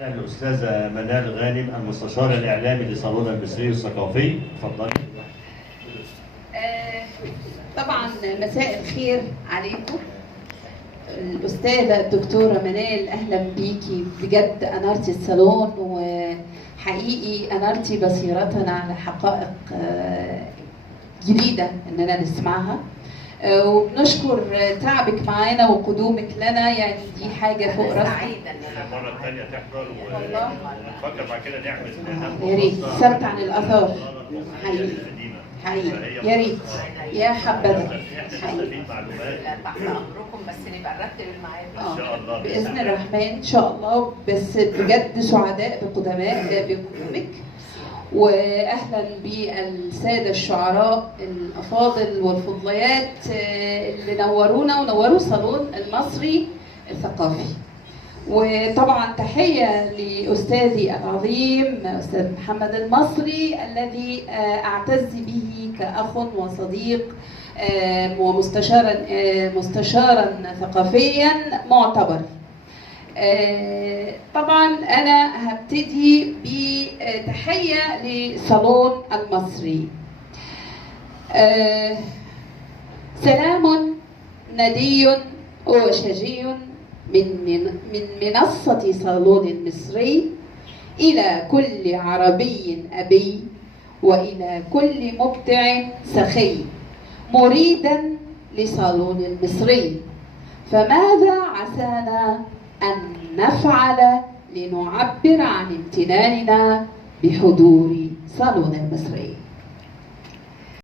أنا الأستاذة منال غانم المستشار الإعلامي لصالون المصري الثقافي، اتفضلي. طبعا مساء الخير عليكم. الأستاذة الدكتورة منال، أهلا بيكي، بجد أنارتي الصالون وحقيقي أنارتي بصيرتنا على حقائق جديدة إننا نسمعها، وبنشكر تعبك معانا وقدومك لنا، يعني دي حاجة فوق راسنا. سعيدة إن المرة الثانية تحضر ونفكر بعد كده نعمل يا ريت سبت عن الآثار. حقيقي يا ريت يا حبذا. حقيقي تحت امركم، بس نبقى نرتب الميعاد ان شاء الله باذن الرحمن ان شاء الله. بس بجد سعداء بقدومك، واهلا بالساده الشعراء الافاضل والفضليات اللي نورونا ونوروا صالون المصري الثقافي. وطبعا تحيه لاستاذي العظيم استاذ محمد المصري الذي اعتز به كاخ وصديق ومستشارا ثقافيا معتبر. طبعا انا هبتدي بتحيه لصالون المصري. سلام ندي وشجي من منصة صالون المصري إلى كل عربي أبي، وإلى كل مبدع سخي مريدا لصالون المصري. فماذا عسانا أن نفعل لنعبر عن امتناننا بحضور صالون المصري؟